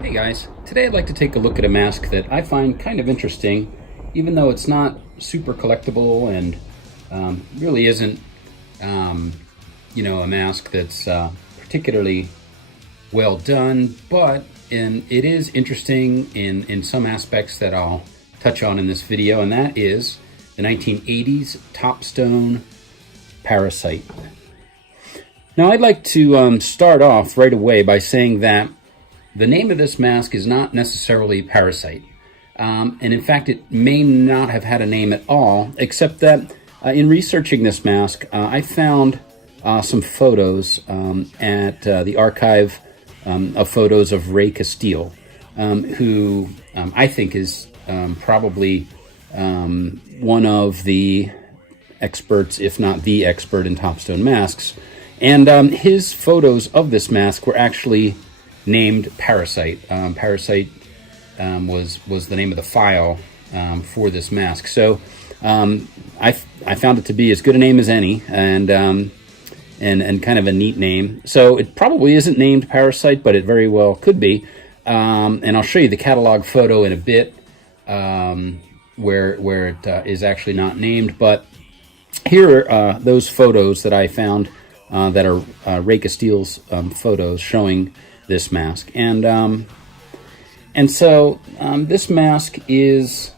Hey guys, today I'd like to take a look at a mask that I find kind of interesting, even though it's not super collectible and really isn't, a mask that's particularly well done, but it is interesting in some aspects that I'll touch on in this video, and that is the 1980s Topstone Parasite. Now I'd like to start off right away by saying that the name of this mask is not necessarily Parasite. And in fact, it may not have had a name at all, except that in researching this mask, I found some photos at the archive of photos of Ray Castile, who I think is probably one of the experts, if not the expert in Topstone masks. And his photos of this mask were actually named Parasite. Parasite was the name of the file for this mask. So I found it to be as good a name as any, and kind of a neat name. So it probably isn't named Parasite, but it very well could be. And I'll show you the catalog photo in a bit, where it is actually not named. But here are those photos that I found that are Ray Castile's photos showing this mask. And so this mask is,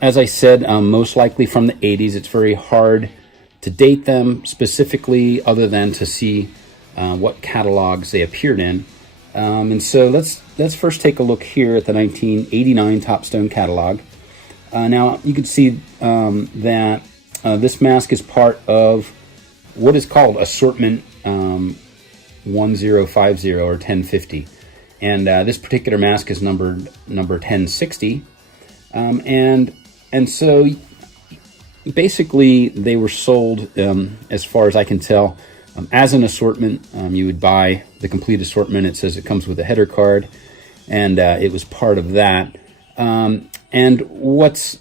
as I said, most likely from the 80s. It's very hard to date them specifically, other than to see what catalogs they appeared in. And so let's first take a look here at the 1989 Topstone catalog. Now you can see that this mask is part of what is called assortment 1050 or 1050, and this particular mask is number 1060, and so basically they were sold, as far as I can tell, as an assortment. You would buy the complete assortment. It says it comes with a header card, and it was part of that. And what's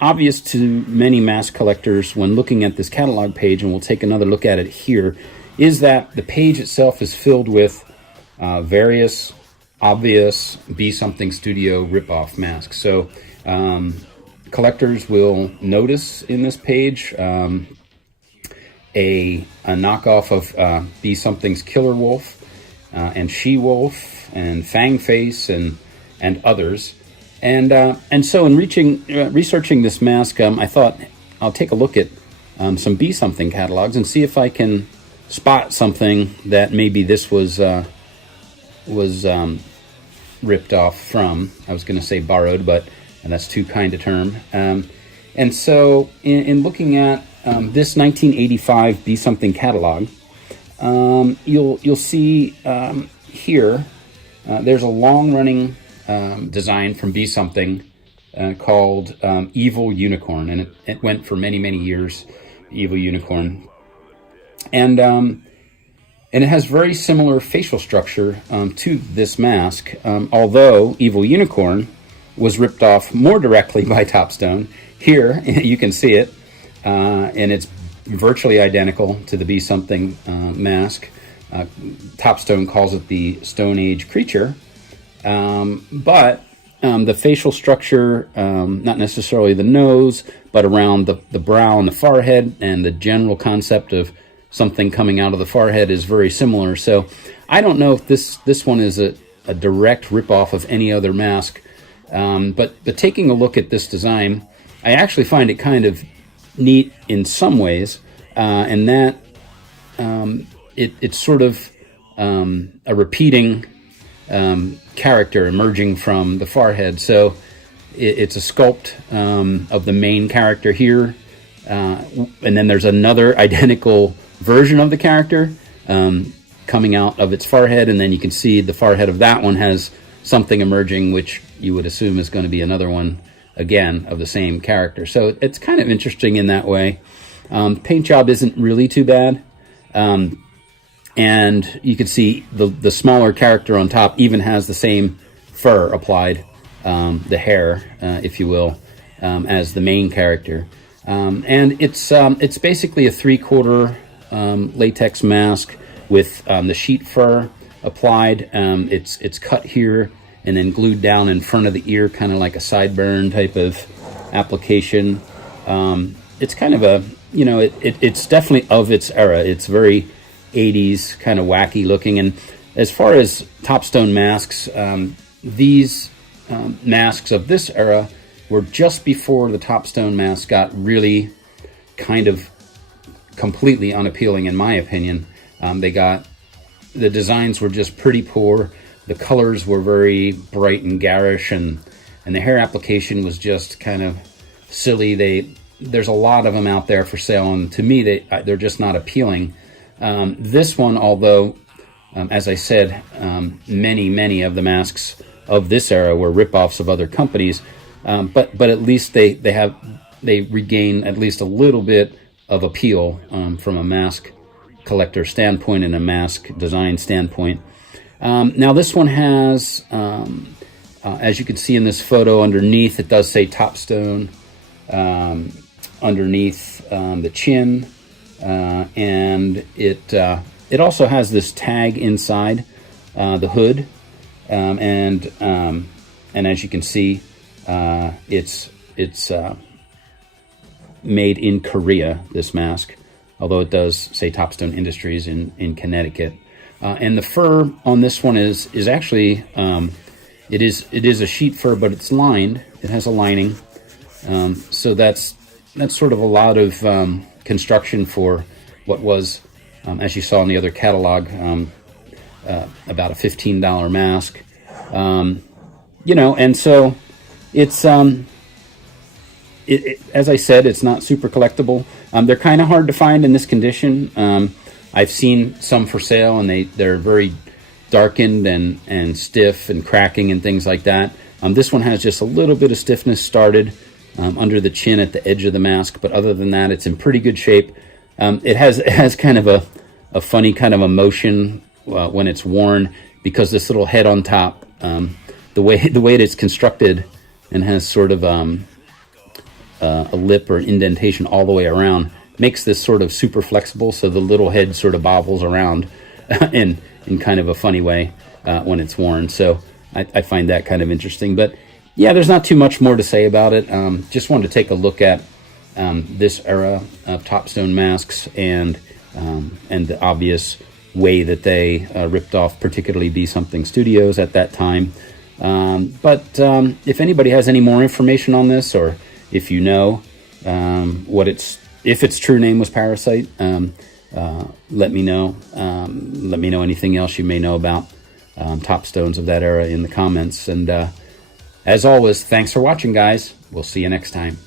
obvious to many mask collectors when looking at this catalog page, and we'll take another look at it here, is that the page itself is filled with various obvious Be Something Studio ripoff masks. So collectors will notice in this page a knockoff of Be Something's Killer Wolf and She Wolf and Fang Face and others. And so in researching this mask, I thought I'll take a look at some Be Something catalogs and see if I can spot something that maybe this was ripped off from. I was going to say borrowed, but that's too kind a term. And so in looking at this 1985 Be Something catalog, you'll see here there's a long-running design from Be Something called Evil Unicorn, and it went for many years, Evil Unicorn. And it has very similar facial structure to this mask, although Evil Unicorn was ripped off more directly by Topstone. Here you can see it, and it's virtually identical to the Be Something mask. Topstone calls it the Stone Age creature, but the facial structure, not necessarily the nose, but around the brow and the forehead, and the general concept of something coming out of the forehead is very similar. So I don't know if this one is a direct ripoff of any other mask, but taking a look at this design, I actually find it kind of neat in some ways, and that it's sort of a repeating character emerging from the forehead. So it's a sculpt of the main character here, and then there's another identical version of the character coming out of its forehead, and then you can see the forehead of that one has something emerging, which you would assume is going to be another one again of the same character. So it's kind of interesting in that way. Paint job isn't really too bad, and you can see the smaller character on top even has the same fur applied, the hair, if you will, as the main character. And it's basically a 3/4 latex mask with the sheet fur applied. It's cut here and then glued down in front of the ear, kind of like a sideburn type of application. It's kind of a, you know, it's definitely of its era. It's very 80s, kind of wacky looking. And as far as Topstone masks, these masks of this era were just before the Topstone mask got really kind of completely unappealing, in my opinion. The designs were just pretty poor. The colors were very bright and garish, and the hair application was just kind of silly. There's a lot of them out there for sale, and to me, they're just not appealing. This one, although, as I said, many of the masks of this era were ripoffs of other companies, but at least they regain at least a little bit of appeal from a mask collector standpoint and a mask design standpoint. Now this one has, as you can see in this photo underneath, it does say Topstone underneath the chin, and it also has this tag inside the hood, and as you can see, it's made in Korea, this mask, although it does say Topstone Industries in Connecticut. And the fur on this one is actually, it is a sheep fur, but it's lined. It has a lining. So that's sort of a lot of construction for what was, as you saw in the other catalog, about a $15 mask. You know, and so it's, as I said, it's not super collectible. They're kind of hard to find in this condition. I've seen some for sale, and they're very darkened and stiff and cracking and things like that. This one has just a little bit of stiffness started under the chin at the edge of the mask, but other than that, it's in pretty good shape. It has kind of a funny kind of a motion when it's worn, because this little head on top, the way it is constructed and has sort of a lip or indentation all the way around, makes this sort of super flexible, so the little head sort of bobbles around in kind of a funny way when it's worn. So I find that kind of interesting. But yeah, there's not too much more to say about it. Just wanted to take a look at this era of Topstone masks and the obvious way that they ripped off particularly Be Something Studios at that time. But if anybody has any more information on this, or if you know if its true name was Parasite, let me know. Let me know anything else you may know about Topstones of that era in the comments. And as always, thanks for watching, guys. We'll see you next time.